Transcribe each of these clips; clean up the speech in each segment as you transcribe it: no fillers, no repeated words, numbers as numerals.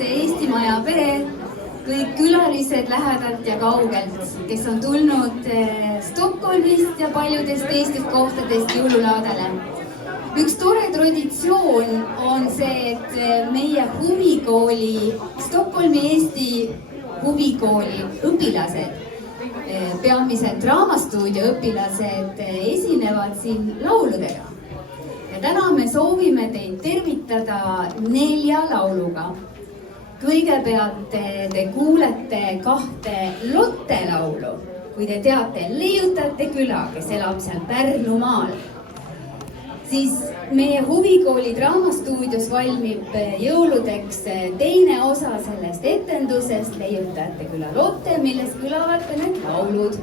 see Eestimaja pere, kõik külalised lähedalt ja kaugelt, kes on tulnud Stockholmist ja paljudest teistest kohtadest jõululaadale. Üks tore traditsioon on see, et meie huvikooli, Stockholmi Eesti huvikooli õpilased, peamiselt Draamastuudio õpilased esinevad siin lauludega. Ja täna me soovime teid tervitada 4 lauluga. Kõigepealt te kuulete 2 Lotte laulu, kui te teate Leiutajate küla, kes elab seal Pärnumaal. Siis meie huvikooli Draamastuudios valmib jõuludeks teine osa sellest etendusest, Leiutajate küla Lotte, milles kõlavad ka need laulud.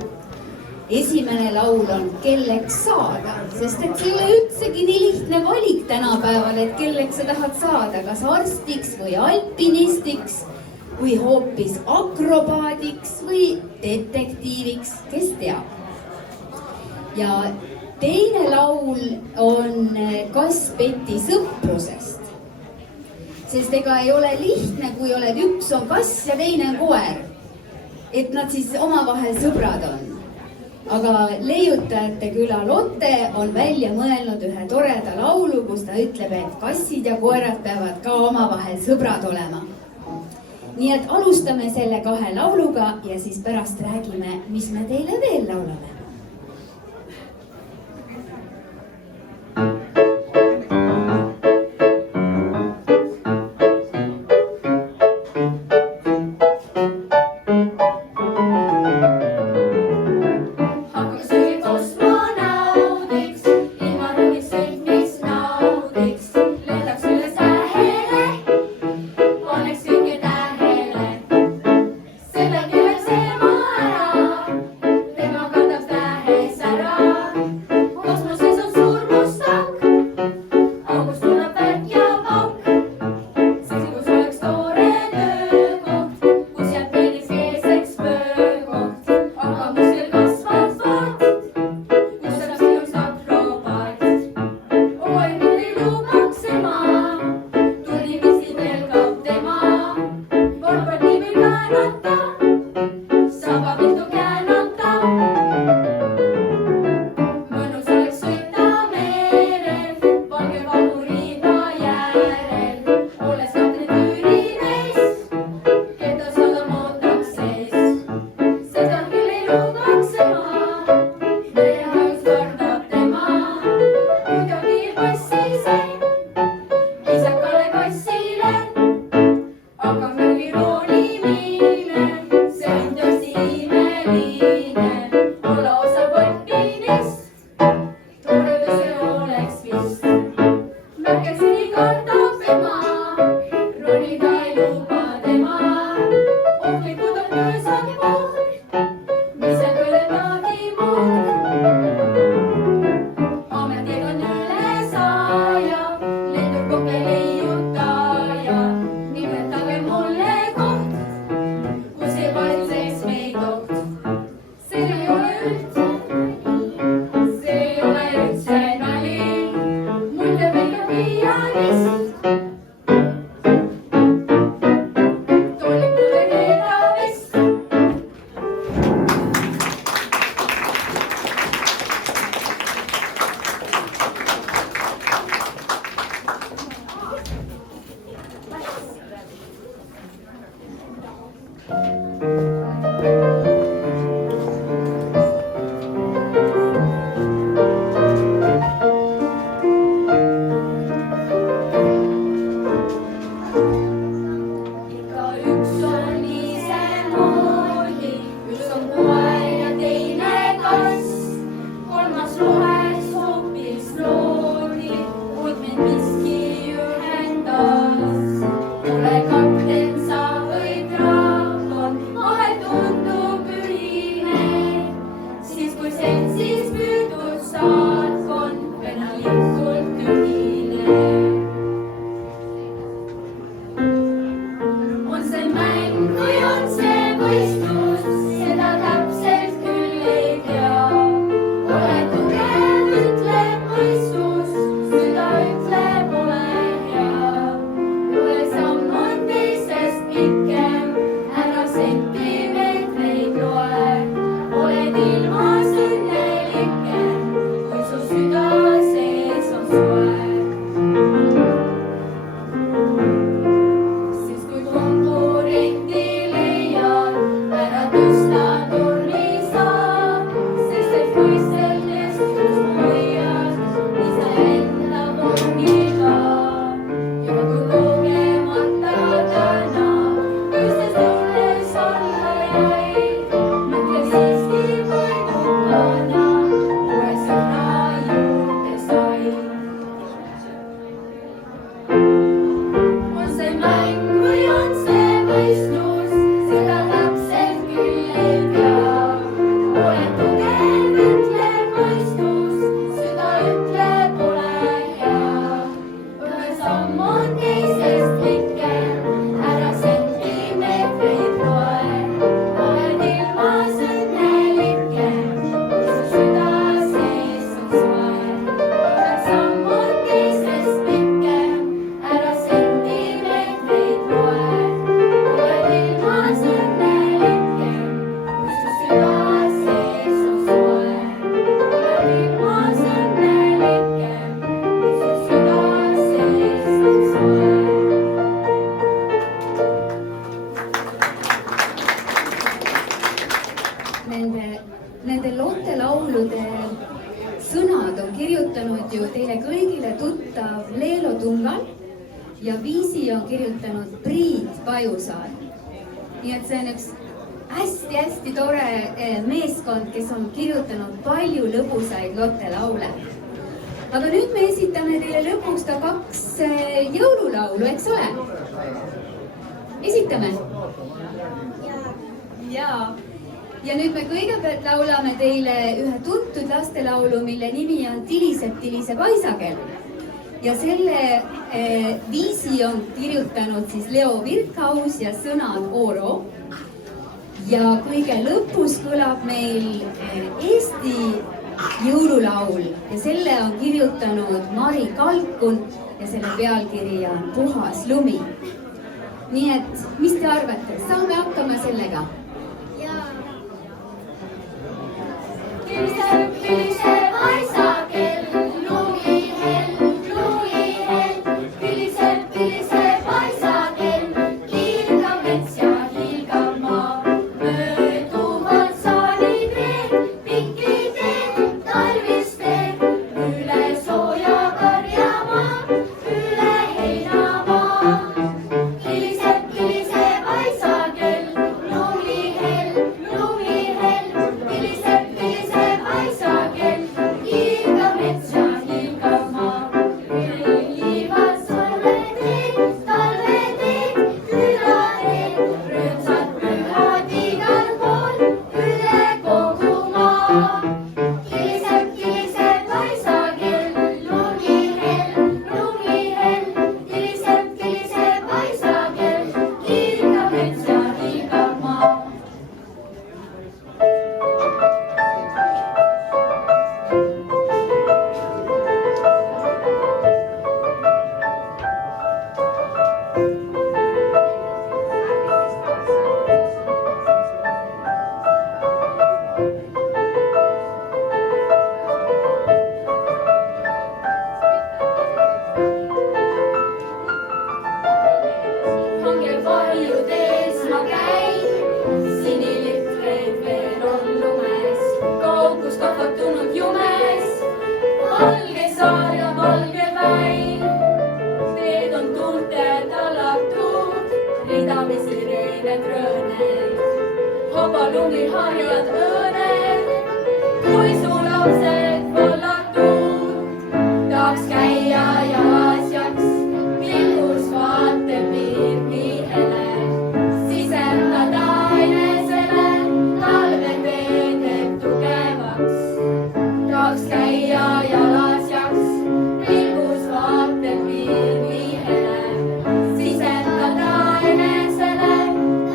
Esimene laul on Kelleks saada, sest et see ei ole üldsegi nii lihtne valik tänapäeval, et kelleks sa tahad saada, kas arstiks või alpinistiks või hoopis akrobaadiks või detektiiviks, kes teab. Ja teine laul on Kass-Peti sõprusest, sest ega ei ole lihtne, kui üks on kass ja teine on koer, et nad siis omavahel sõbrad on. Aga Leiutajate küla Lotte on välja mõelnud ühe toreda laulu, kus ta ütleb, et kassid ja koerad peavad ka omavahel sõbrad olema. Nii et alustame selle 2 lauluga ja siis pärast räägime, mis me teile veel laulame. Ole kapten sa või draakon, laulude sõnad on kirjutanud ju teile kõigile tuttav Leelo Tungal ja viisi on kirjutanud Priit Pajusaar. Nii et see on üks hästi-hästi tore meeskond, kes on kirjutanud palju lõbusaid Lotte laule. Aga nüüd me esitame teile lõpuks ka 2 jõululaulu, eks ole? Esitame? Jaa. Ja nüüd me kõigepealt laulame teile ühe tuntud lastelaulu, mille nimi on Tiliseb, tiliseb aisakell. Ja selle viisi on kirjutanud siis Leo Virkhaus ja sõnad Ooro. Ja kõige lõpus kõlab meil Eesti jõululaul ja selle on kirjutanud Mari Kalkun ja selle pealkiri on Puhas lumi. Nii et, mis te arvate, saame hakkama sellega? Jaa. Tiliseb, tiliseb aisakell, lumi hell, tiliseb, tiliseb aisakell, hiilgav mets ja hiilgav maa, mööduvad saanid reed, pikli teed, talvist teed, üle sooja karjamaa, üle heinamaa. Tiliseb, tiliseb aisakell, lumi hell, tiliseb, tiliseb aisakell, hiilgav mets ja hiilgav maa. Liivad salveteed, talveteed, külateed, rõõmsad pühad igal pool, üle kogu maa. Tiliseb, tiliseb aisakell, lumi hell, tiliseb, tiliseb aisakell, hiilgav mets ja hiilgav maa. Hange varjudes ma käin, sinilitreid veel on lumes, kaugus kahvatunud jumes, valge saar ja valge väin. Teed on tuulte talatud, ridamisi reened rõõned, hobalumi harjad õõned, kui su lapsed vallatud, tahaks käia jalas jaks, pilgus vaatab piirmihele, sisendada enesele, talve teedeb tugevaks. Tahaks käia jalas jaks, pilgus vaatab piirmihele, sisendada enesele,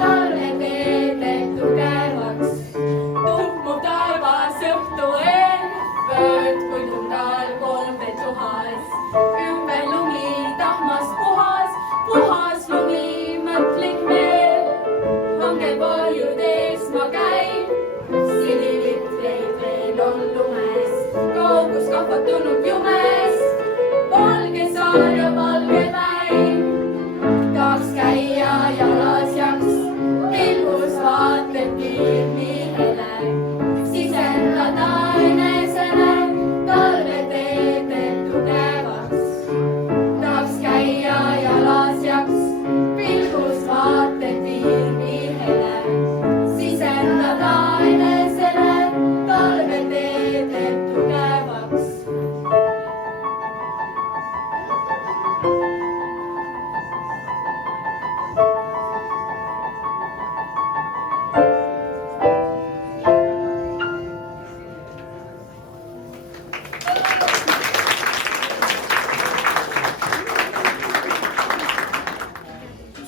talve teedeb tugevaks. Tuhmub taevas õhtu eel, vööd kui tundal kolmel tuhas, ümber lumi tahmas puhas, puhas lumi mõtlik meel. Hange varjudes ma käin, sinilitreid veel on lumes, kaugus kahvatunud jumes, valge saar ja valge väin. Tahaks käia jalas jaks, pilgus vaatab piirmihele, sisendada enesele, talve teedeb tugevaks. Tahaks käia jalas jaks, pilgus vaatab piirmihele, sisendada enesele, talve teedeb tugevaks.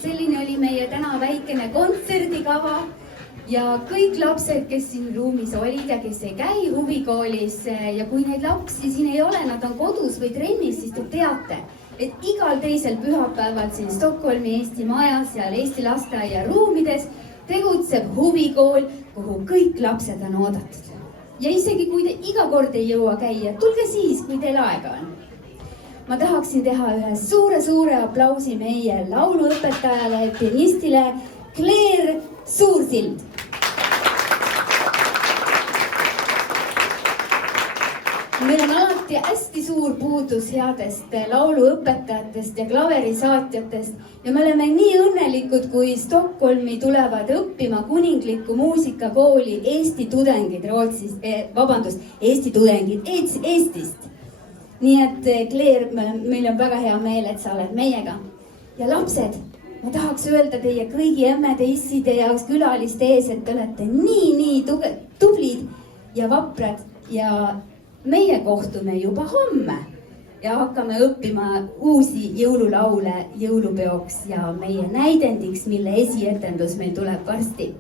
Selline oli meie täna väikene kontserdikava ja kõik lapsed, kes siin ruumis olid ja kes ei käi huvikoolis ja kui neid lapsi siin ei ole, nad on kodus või trennis, siis te teate, et igal teisel pühapäeval siin Stockholmi Eesti Majas ja Eesti lasteaia ruumides tegutseb huvikool, kuhu kõik lapsed on oodatud. Ja isegi kui te iga kord ei jõua käia, tulge siis, kui teil aega on. Ma tahaksin teha ühe suure aplausi meie lauluõpetajale, pianistile Claire Suursild. meil on alati hästi suur puudus headest lauluõpetajatest ja klaverisaatjatest ja me oleme nii õnnelikud, kui Stockholmi tulevad õppima Kuninglikku muusikakooli Eesti tudengid Rootsist, Eesti tudengid Eestist. Nii et Claire, meil on väga hea meel, et sa oled meiega. Ja lapsed, ma tahaks öelda teie kõigi emmede, isside ja külaliste ees, et te olete nii tublid ja vaprad ja meie kohtume juba homme ja hakkame õppima uusi jõululaule jõulupeoks ja meie näidendiks, mille esietendus meil tuleb varsti.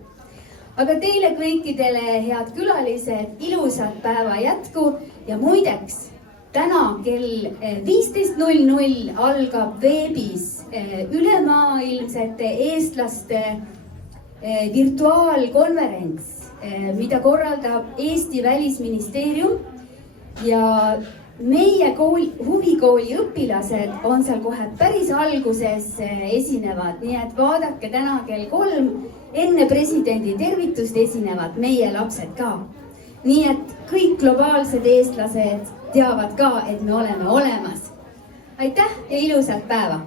Aga teile kõikidele head külalised, ilusat päeva jätku ja muideks, täna kell 15.00 algab veebis ülemaailmsete eestlaste virtuaalkonverents, mida korraldab Eesti Välisministeerium ja meie huvikooli õpilased on seal kohe päris alguses esinevad, nii et vaadake täna kell 3 enne presidendi tervitust esinevad meie lapsed ka. Nii et kõik globaalsed eestlased teavad ka, et me oleme olemas. Aitäh ja ilusat päeva!